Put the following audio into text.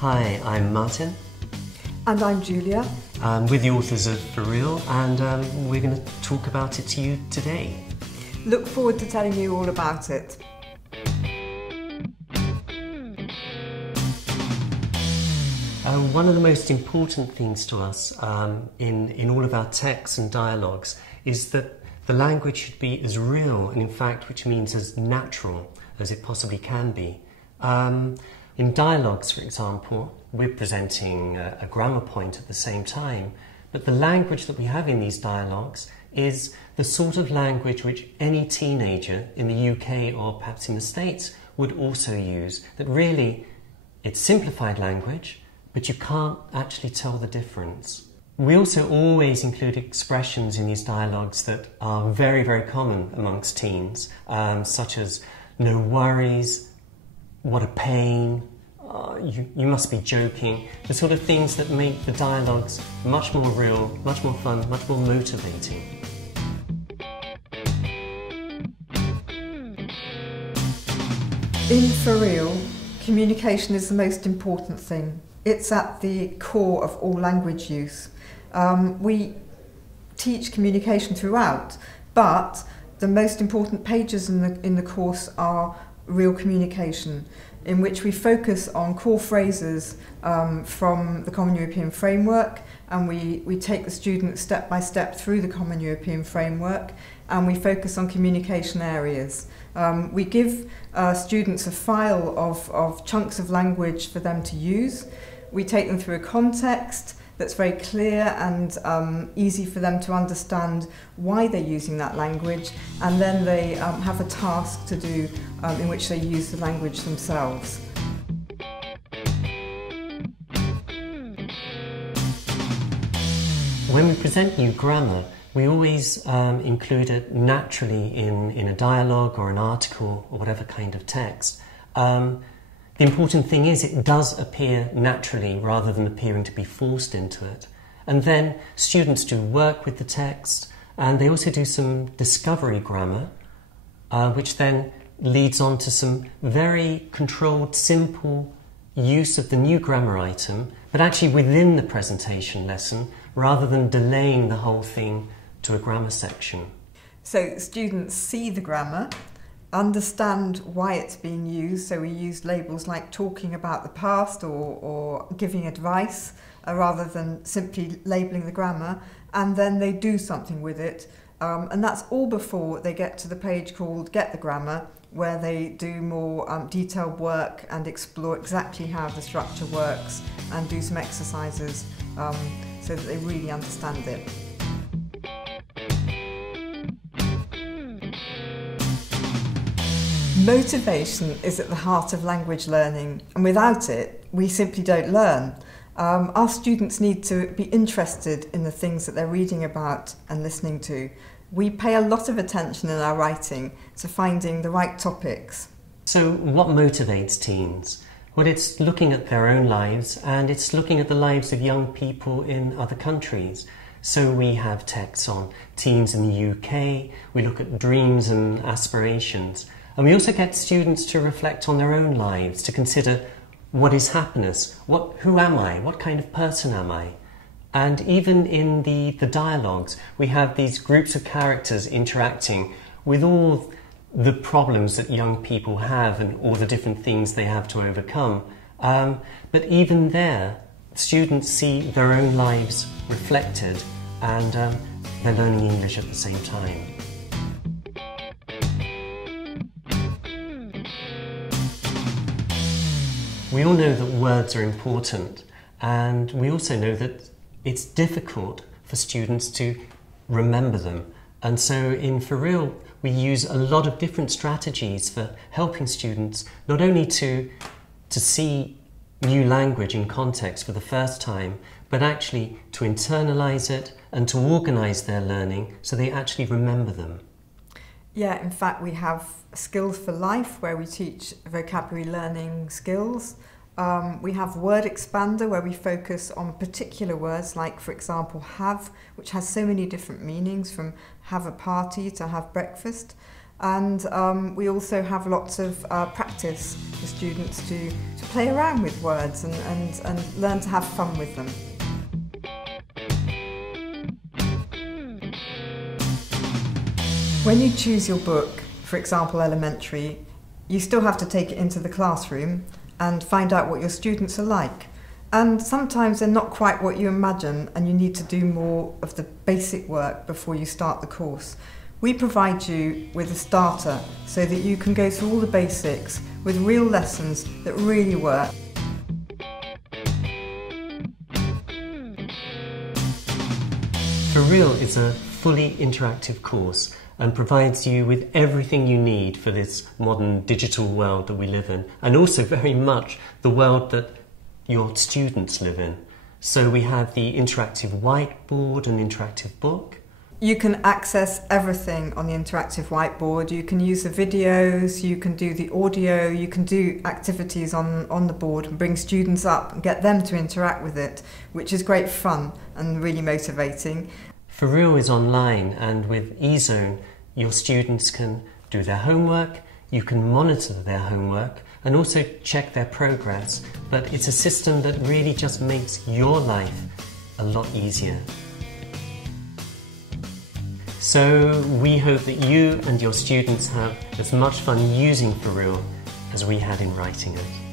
Hi, I'm Martin. And I'm Julia. We're the authors of For Real, and we're going to talk about it to you today. Look forward to telling you all about it. One of the most important things to us in all of our texts and dialogues is that the language should be as real, and in fact, which means as natural as it possibly can be. In dialogues, for example, we're presenting a grammar point at the same time, but the language that we have in these dialogues is the sort of language which any teenager in the UK or perhaps in the States would also use. That really, it's simplified language, but you can't actually tell the difference. We also always include expressions in these dialogues that are very, very common amongst teens, such as no worries, what a pain, you must be joking, the sort of things that make the dialogues much more real, much more fun, much more motivating. In For Real, communication is the most important thing. It's at the core of all language use. We teach communication throughout, but the most important pages in the course are real communication, in which we focus on core phrases from the Common European Framework, and we take the students step by step through the Common European Framework, and we focus on communication areas. We give students a file of chunks of language for them to use. We take them through a context that's very clear and easy for them to understand why they're using that language, and then they have a task to do in which they use the language themselves. When we present new grammar, we always include it naturally in a dialogue or an article or whatever kind of text. The important thing is it does appear naturally rather than appearing to be forced into it. And then students do work with the text, and they also do some discovery grammar, which then leads on to some very controlled, simple use of the new grammar item, but actually within the presentation lesson, rather than delaying the whole thing to a grammar section. So students see the grammar, understand why it's being used, so we use labels like talking about the past or giving advice rather than simply labelling the grammar, and then they do something with it, and that's all before they get to the page called Get the Grammar, where they do more detailed work and explore exactly how the structure works and do some exercises so that they really understand it. Motivation is at the heart of language learning, and without it, we simply don't learn. Our students need to be interested in the things that they're reading about and listening to. We pay a lot of attention in our writing to finding the right topics. So what motivates teens? Well, it's looking at their own lives, and it's looking at the lives of young people in other countries. So we have texts on teens in the UK, we look at dreams and aspirations. And we also get students to reflect on their own lives, to consider what is happiness, who am I, what kind of person am I? And even in the dialogues, we have these groups of characters interacting with all the problems that young people have and all the different things they have to overcome. But even there, students see their own lives reflected, and they're learning English at the same time. We all know that words are important, and we also know that it's difficult for students to remember them. And so in For Real, we use a lot of different strategies for helping students not only to see new language in context for the first time, but actually to internalize it and to organize their learning so they actually remember them. Yeah, in fact, we have Skills for Life, where we teach vocabulary learning skills. We have Word Expander, where we focus on particular words, like, for example, have, which has so many different meanings, from have a party to have breakfast. And we also have lots of practice for students to play around with words and learn to have fun with them. When you choose your book, for example elementary, you still have to take it into the classroom and find out what your students are like. And sometimes they're not quite what you imagine and you need to do more of the basic work before you start the course. We provide you with a starter so that you can go through all the basics with real lessons that really work. For Real is a fully interactive course and provides you with everything you need for this modern digital world that we live in, and also very much the world that your students live in. So we have the interactive whiteboard and interactive book. You can access everything on the interactive whiteboard. You can use the videos, you can do the audio, you can do activities on the board and bring students up and get them to interact with it, which is great fun and really motivating. For Real is online, and with eZone your students can do their homework, you can monitor their homework and also check their progress, but it's a system that really just makes your life a lot easier. So we hope that you and your students have as much fun using For Real as we had in writing it.